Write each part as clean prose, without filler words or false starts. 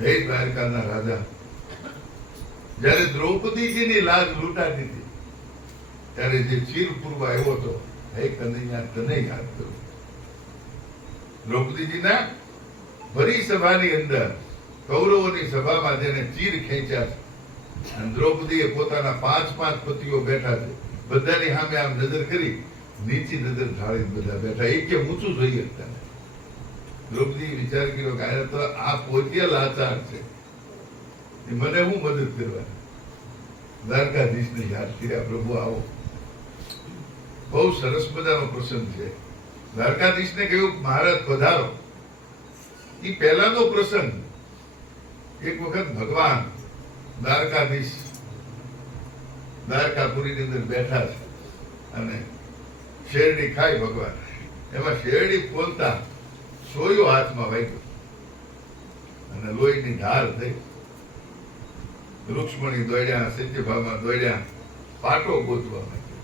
હે દ્વારકાના રાજા, જયારે દ્રૌપદીજીની લાજ લૂંટાતી હતી ત્યારે જે ચીર પૂર્વ આવ્યો હતો, હે કનૈયા તને યાદ કરું. દ્રૌપદીજીના ભરી સભાની અંદર કૌરવોની સભામાં જેને ચીર ખેંચ્યા છે, અને દ્રૌપદીએ પોતાના 5 પતિઓ બેઠા છે, બધાની સામે આમ નજર કરી, નીચી નજર ઢાળી બધા બેઠા, એક કે ઊંચું જોઈએ હતા. દ્રૌપદી વિચાર કર્યો કે તો આ પોતે લાચાર છે, મને હું મદદ કરવા. દ્વારકાધીશને યાદ કર્યા, પ્રભુ આવો. બહુ સરસ મજાનો પ્રસંગ છે. દ્વારકાધીશને કહ્યું મહારાજ પધારો. એ પહેલાનો પ્રસંગ, એક વખત ભગવાન દ્વારકાધીશ દ્વારકાપુરીની અંદર બેઠા છે અને શેરડી ખાય ભગવાન. એમાં શેરડી ખોલતા સોયો હાથમાં વાગ્યો અને લોહીની ધાર થઈ. રૂક્ષ્મણી દોડ્યા, સત્યભામા દોડ્યા, પાટો ગોતવા માંડ્યો.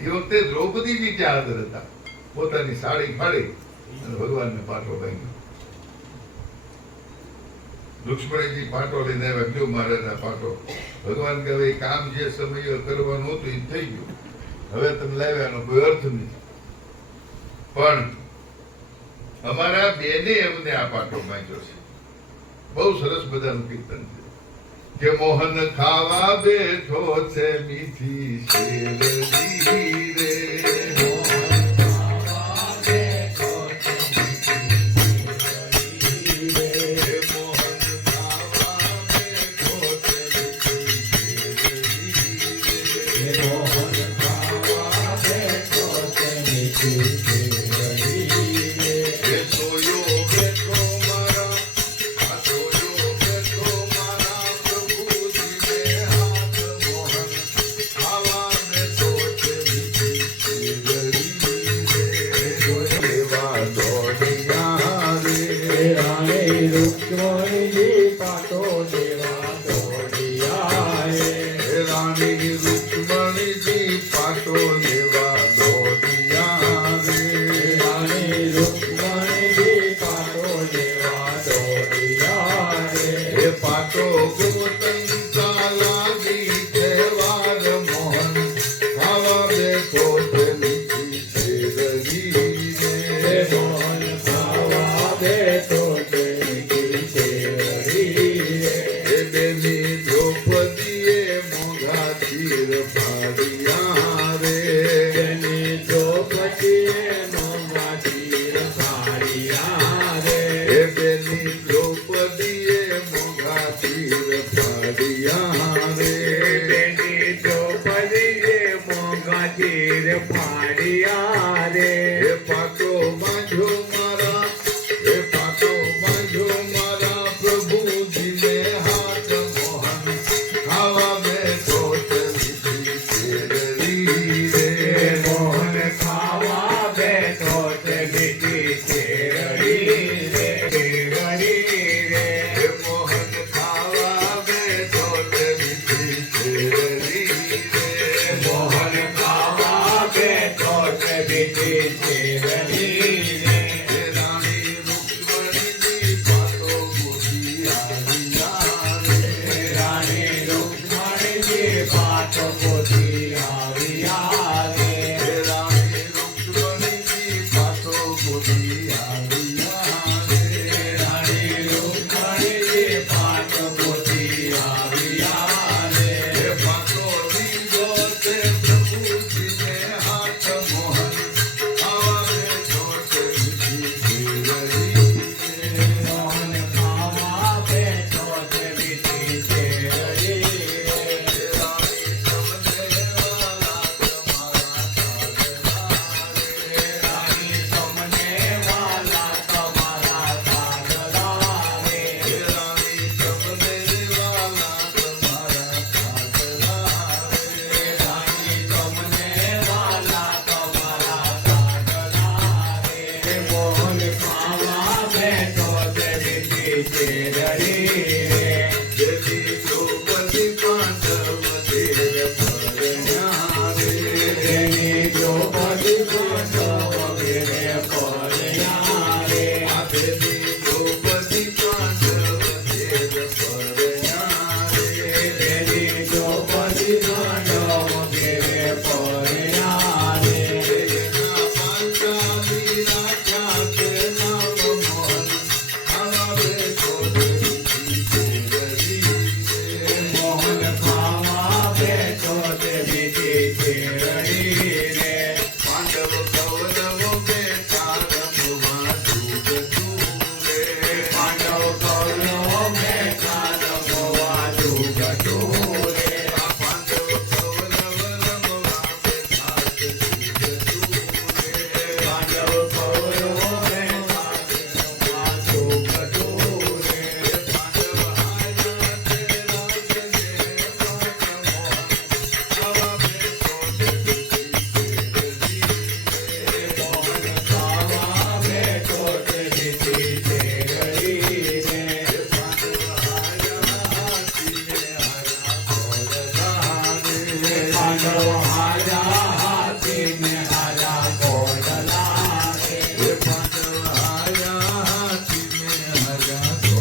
એ વખતે દ્રૌપદીજી ત્યાં હાજર હતા. પોતાની સાડી ફાડી અને ભગવાનને પાટો બાંધ્યો. રૂક્ષ્મણીજી પાટો લઈને આવ્યા, ગયો મહારાજના પાટો. ભગવાન કે હવે કામ જે સમય કરવાનું હતું એ થઈ ગયું, હવે તમે લાવ્યાનો કોઈ અર્થ નથી. પણ અમારા બેને એમને આ પાટો માંગ્યો છે. બહુ સરસ બધાનું કીર્તન છે કે મોહન ખાવા બેઠો છે મીઠી શેરડી રે,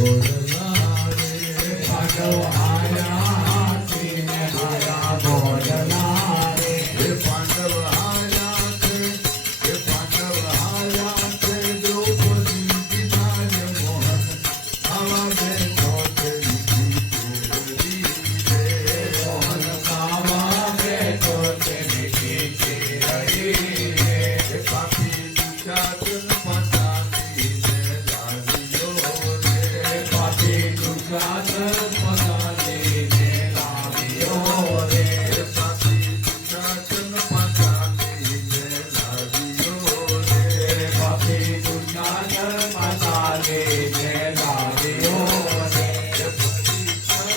ઘોડલા રે પાંડવ હાર્યા હાથીને હારા ઘોડલા રે હે પાંડવ હાર્યા છે હે પાંડવ હાર્યા છે દ્રૌપદી વિનાય મોહન આવા બેઠો છે નીતિ રે મોહન કાવા બેઠો તે મીઠી ચીરડી રે હે પાપી દુશાસન પતાની ને લાવ્યો રે પાપી દુર્ગાસન પગાલીને લાવ્યો રે હે પાપી દુશાસન પતાની ને લાવ્યો રે પાપી દુર્ગાસન પગાલીને લાવ્યો રે હે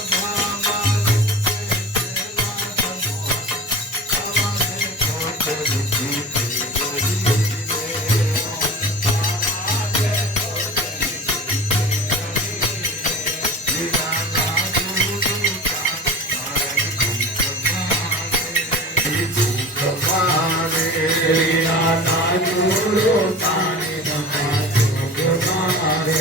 શ્રીના નાજુરો તાણી નમા સુગમારે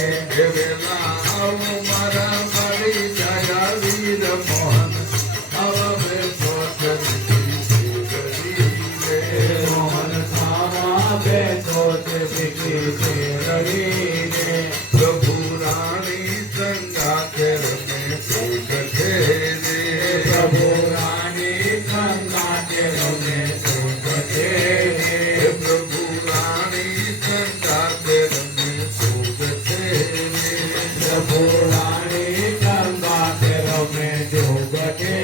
મોહન ખાવા બેઠો તે મીઠી ચીરડી રે પ્રભુ રાણી સંગાતે રમે સુખ રે પ્રભુ રાણી સંગાતે રમે સુખ છે હે પ્રભુ રાણી સંગાતે રમે સુખ છે પ્રભુ રાણી સંગાતે રમે જોગ છે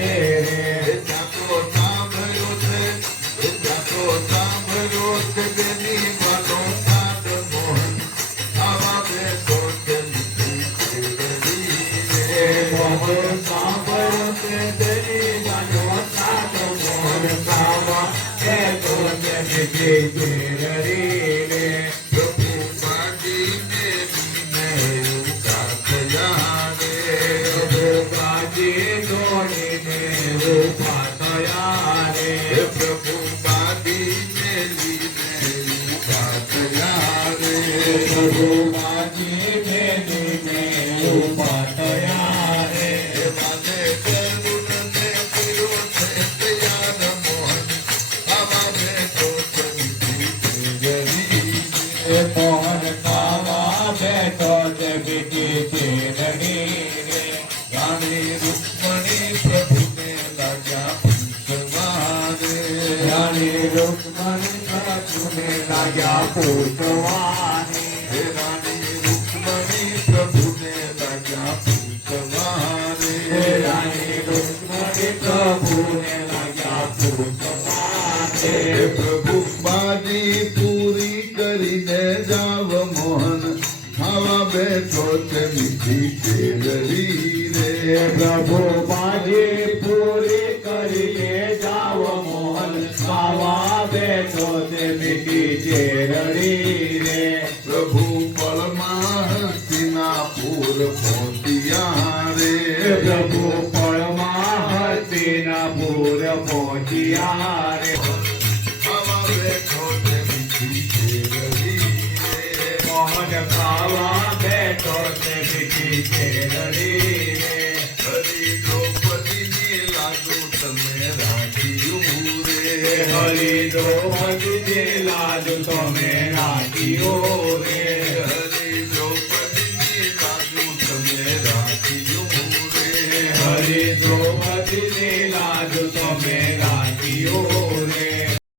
હે જાતો સાંભળ્યો છે જાતો સાંભળ્યો છે બેની વાતો સાદ મોહન આવા બેઠો છે મોહન સાંભળ્યો તે તેની જાનો સાતો મોહન ખાવા બેઠો તે મીઠી ચીરડી રે પ્રભુ માગીને બીને ઉતાર્યા રે પ્રભુ કાજી દોડીને ઉભા થયા રે હે પ્રભુ બાદીને લીને ઉતાર્યા રે પ્રભુ કાજી બેનીને ઉભા થયા રે હે વાદે કરુણને કર્યો છે તૈયાર મોહન આવા બેઠો છે એ મોહન ખાવા બેઠો તે મીઠી ચીરડી રે રાણી રૂક્મણી પ્રભુને લાગ્યા પૂછવા રે રાણી રૂકમણી પ્રભુને લાગ્યા પૂછવાની હે રાણી રૂક્મણી પ્રભુને લાગ્યા પૂછવા હે રે રાણી રૂકમણી પ્રભુને લાગ્યા પૂછવાની હે પ્રભુ બાજી પૂરી કરીને જાવ મોહન ખાવા બેઠો છે મીઠી ચેલડી રે પ્રભુ બાજી પૂરી કરીને જાવ મોહન ખાવા બેઠો તે મીઠી ચેરડી રે પ્રભુ પળમાં હસ્તિનાપુર પહોંચ્યા રે પ્રભુ પળમાં હસ્તિનાપુર પહોંચ્યા રે ખાવા બેઠો છે મીઠી ચેલડી રે મોહન ખાવા બેઠો તે મીઠી ચેરડી રે હરી દ્રૌપદીની લાગુ તમે રાખ્યું રે હરી દ્રૌપદીની લાજ તમે રાખ્યો રે હરી દ્રૌપદીની લાગુ તમે રાખ્યું રે હરી દ્રૌપદીની લાજ તમે રાખ્યો